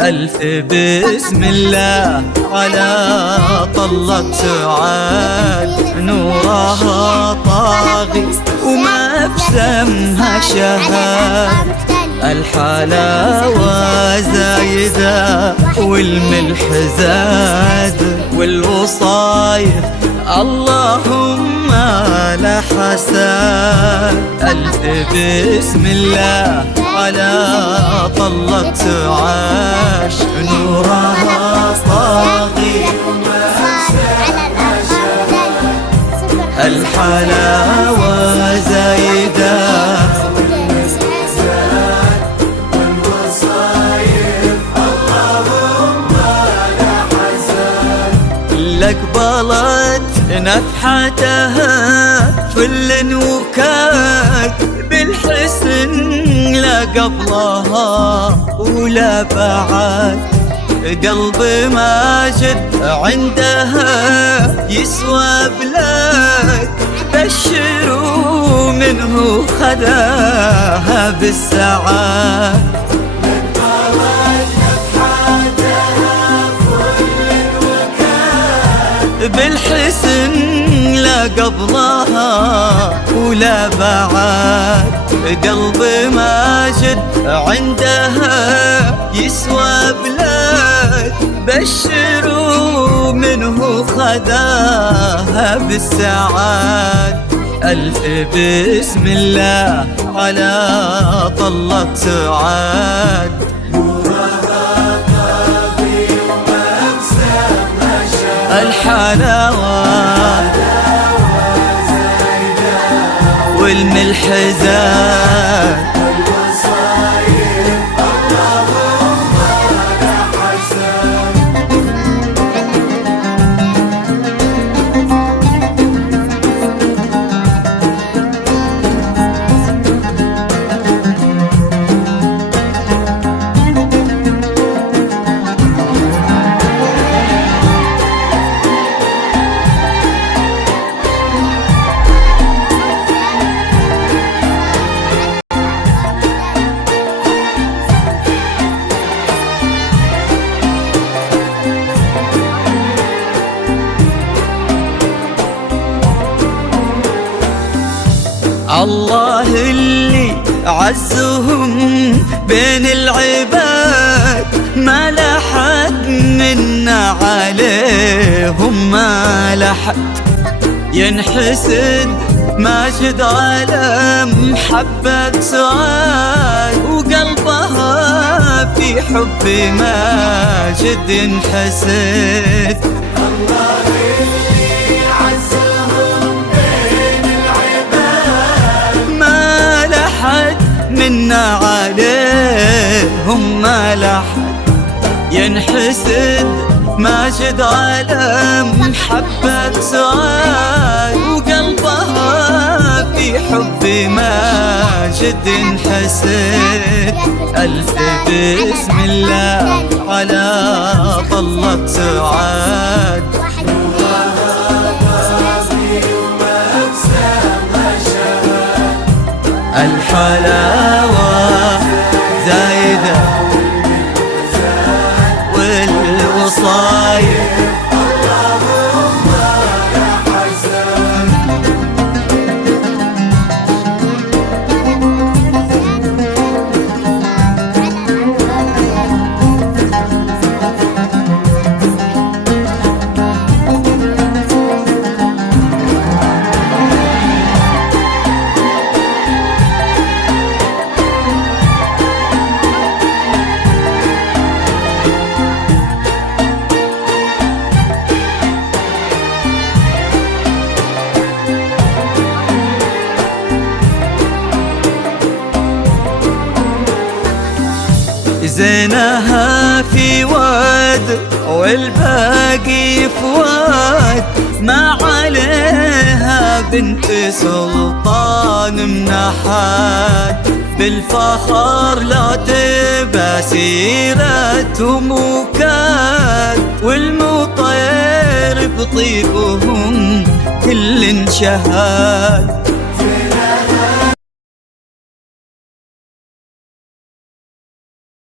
ألف بسم الله على طلة سعاد، نورها طاغي وما بسمها شهاد. الحلاوة زايدة والملح زاد، والوصايف اللهم لا حساد. ألف بسم الله على طلة سعاد، نورها طاغي وما بسمها شهاد. الحلاوة زايدة قبلت نفحتها فل وكاد، بالحسن لا قبلها ولا بعد. قلب ماجد عندها يسوى بلاد، بشروا منه خذاها بالسعاد. بالحسن لا قبلها ولا بعد. قلب ماجد عندها يسوى بلاد، بشروا منه خذاها بالسعاد. ألف بسم الله على طلة سعاد، الحلاوة والملح زاد. الله اللي عزهم بين العباد، ما لحد منا عليهم ما لحد. ينحسد ماجد على محبة سعاد، وقلبها في حب ماجد ينحسد. الله اللي عزهم بين العباد، ما لحد منا عليهم ما لحد. ينحسد ماجد على محبة سعاد، وقلبها في حب ماجد ينحسد. ألف بسم الله على طلة سعاد. الحلاوة زايدة والوصايا زينها في واد والباقي فواد، ما عليها بنت سلطان من أحد. بالفخر لا تبى سيرتهم وكاد، والمطير بطيبهم كل شهاد.